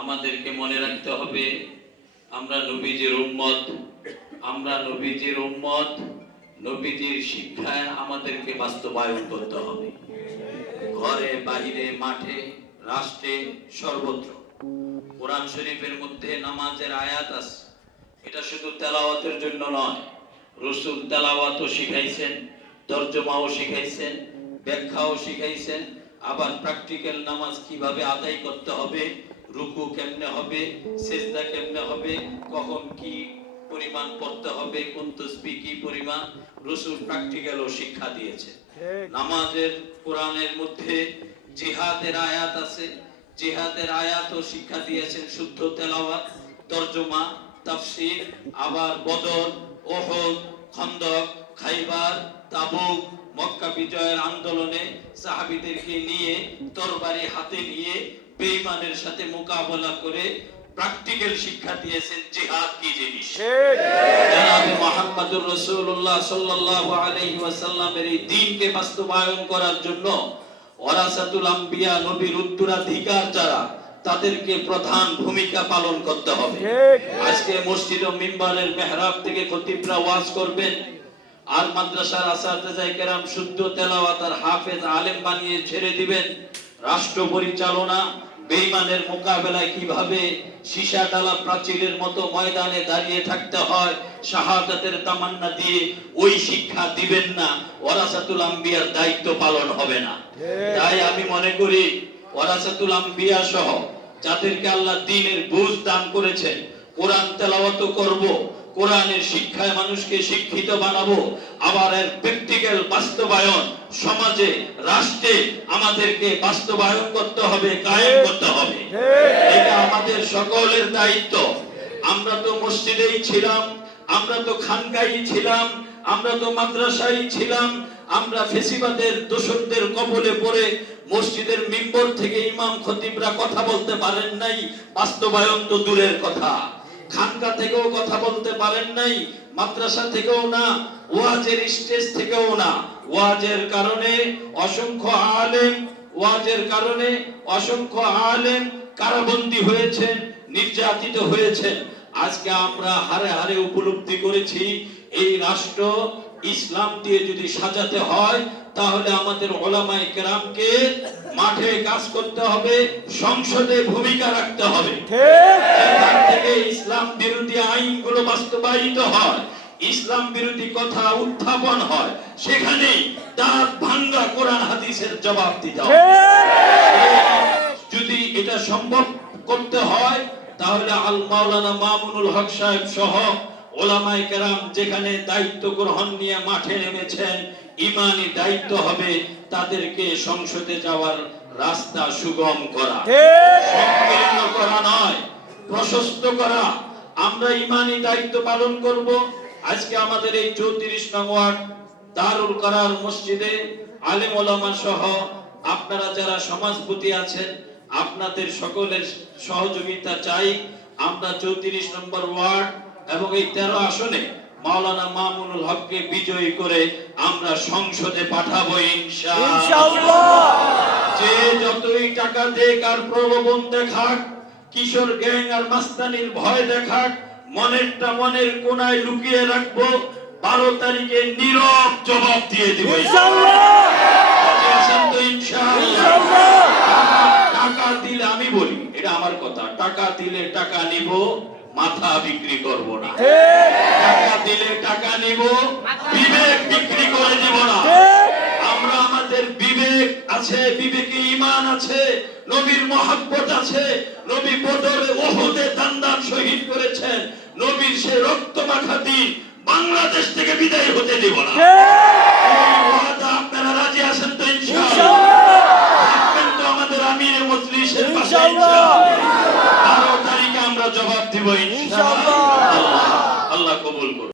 আমাদেরকে মনে রাখতে হবে, আমরা নবীজির উম্মত, আমরা নবীজির উম্মত, নবীজির শিক্ষায় আমাদেরকে বাস্তবায়ন করতে হবে। ঘরে, বাহিরে, মাঠে, রাষ্ট্রে সর্বত্র। কোরআন শরীফের মধ্যে নামাজের আয়াত আছে। এটা শুধু তেলাওয়াতের জন্য নয়, রসুল তেলাওয়াতও শিখাইছেন, তর্জমাও শিখাইছেন, ব্যাখ্যাও শিখাইছেন। আবার প্র্যাকটিক্যাল নামাজ কীভাবে আদায় করতে হবে রুকু কেমনে হবে সেজদা কেমনে হবে কখন কি পরিমাণ পড়তে হবে কোন তসবি কি পরিমাণ রসুল প্র্যাকটিক্যালও শিক্ষা দিয়েছে। নামাজের কোরআনের মধ্যে জিহাদের আয়াত আছে জিহাদের আয়াতও শিক্ষা দিয়েছেন শুদ্ধ তেলাওয়াত তরজমা তাফসীর আবার বদর ওহদ খন্দক খাইবার তাবুক মক্কা বিজয়ের আন্দোলনে সাহাবীদেরকে নিয়ে তরবারি হাতে নিয়ে বেঈমানের সাথে মোকাবেলা করে প্র্যাকটিক্যাল শিক্ষা দিয়েছেন জিহাদ কি জিনিস? জনাবে মুহাম্মদুর রাসূলুল্লাহ সাল্লাল্লাহু আলাইহি ওয়াসাল্লামের এই দ্বীনকে বাস্তবায়ন করার জন্য ওয়ারাসাতুল আম্বিয়া নবীর উত্তরাধিকার যারা তাদেরকে প্রধান ভূমিকা পালন করতে হবে। আজকে মসজিদ ও মিম্বারের মেহরাব থেকে খতিবরা ওয়াজ করবেন। আর মাদ্রাসার আসাদায়ে কেরাম শুদ্ধ তেলাওয়াত আর হাফেজ আলেম বানিয়ে ছেড়ে দিবেন। রাষ্ট্র পরিচালনা বেঈমানের মোকাবেলায় কীভাবে সীসা ডালা প্রাচীরের মতো ময়দানে দাঁড়িয়ে থাকতে হয় শাহাদাতের তামান্না দিয়ে ওই শিক্ষা দিবেন না ওয়ারাসাতুল আম্বিয়ার দায়িত্ব পালন হবে না। তাই আমি মনে করি ওয়ারাসাতুল আম্বিয়া সহ যাদেরকে আল্লাহ দ্বীনের বুঝ দান করেছেন কোরআন তেলাওয়াত করব কোরআনের শিক্ষায় মানুষকে শিক্ষিত বানাবো। আবার এর প্র্যাকটিক্যাল বাস্তবায়ন সমাজে, রাষ্ট্রে আমাদেরকে বাস্তবায়ন করতে হবে, কায়েম করতে হবে। এটা আমাদের সকলের দায়িত্ব। আমরা তো মসজিদেই ছিলাম, আমরা তো খানকাই ছিলাম, আমরা তো মাদ্রাসায় ছিলাম, আমরা ফেসিবাদের দোষরদের কবলে পড়ে মসজিদের মিম্বর থেকে ইমাম খতিবরা কথা বলতে পারেন নাই, বাস্তবায়ন তো দূরের কথা। খানকা থেকেও কথা বলতে পারেন নাই, মাদ্রাসা থেকেও না, ওয়াজের স্টেজ থেকেও না। ওয়াজের কারণে অসংখ্য আলেম, ওয়াজের কারণে অসংখ্য আলেম কারাবন্দী হয়েছে নির্যাতিত হয়েছে আজকে আমরা হারে হারে উপলব্ধি করেছি, এই রাষ্ট্র ইসলাম দিয়ে যদি সাজাতে হয় তাহলে আমাদের ওলামায়ে কেরামকে মাঠে কাজ করতে হবে সংসদে ভূমিকা রাখতে হবে। থেকে ইসলাম বিরোধী আইনগুলো বাস্তবায়িত হয় ইসলাম বিরোধী কথা উত্থাপন হয় সেখানে দাঁত ভাঙ্গা কোরআন হাদিসের জবাব দিতে হবে। যদি এটা সম্ভব করতে হয় তাহলে আল মাওলানা মামুনুল হক সাহেব সহ ওলামায়ে কেরাম যেখানে দায়িত্ব গ্রহণ নিয়ে মাঠে নেমেছেন ইমানি দায়িত্ব হবে তাদেরকে সংসদে যাওয়ার রাস্তা সুগম করা। সংকীর্ণ করা নয় প্রশস্ত করা। আমরা ইমানি দায়িত্ব পালন করব। আজকে আমাদের এই চৌত্রিশ নং ওয়ার্ড দারুল করার মসজিদে আলেম ওলামা সহ আপনারা যারা সমাজপতি আছেন আপনাদের সকলের সহযোগিতা চাই। আমরা চৌত্রিশ নম্বর ওয়ার্ড এবং এই তেরো আসনে মাওলানা মামুনুল হককে বিজয়ী করে আমরা সংসদে পাঠাবো যে যতই টাকা দেখ আর প্রলোভন দেখাক কিশোর গ্যাং আর মাস্তানির ভয় দেখাক মনেরটা মনের কোনায় লুকিয়ে রাখব বারো তারিখে নীরব জবাব দিয়ে দিব? টাকা দিলে আমি বলি এটা আমার কথা টাকা দিলে টাকা নিব। মাথা বিক্রি করব না। টাকা দিলে টাকা নিব বিবেক বিক্রি করে দিব না। আমরা আমাদের বিবেক আছে বিবেকে ইমান আছে নবীর মহাব্বত আছে। নবী বদরে ওহদে দান্দান শহীদ করেছেন। নবীর সে রক্ত মাখা দিন বাংলাদেশ থেকে বিদায় হতে দিব না। আপনারা রাজি আছেন তো ইনশাআল্লাহ। দিব ইনশাআল্লাহ। আল্লাহ কবুল করুন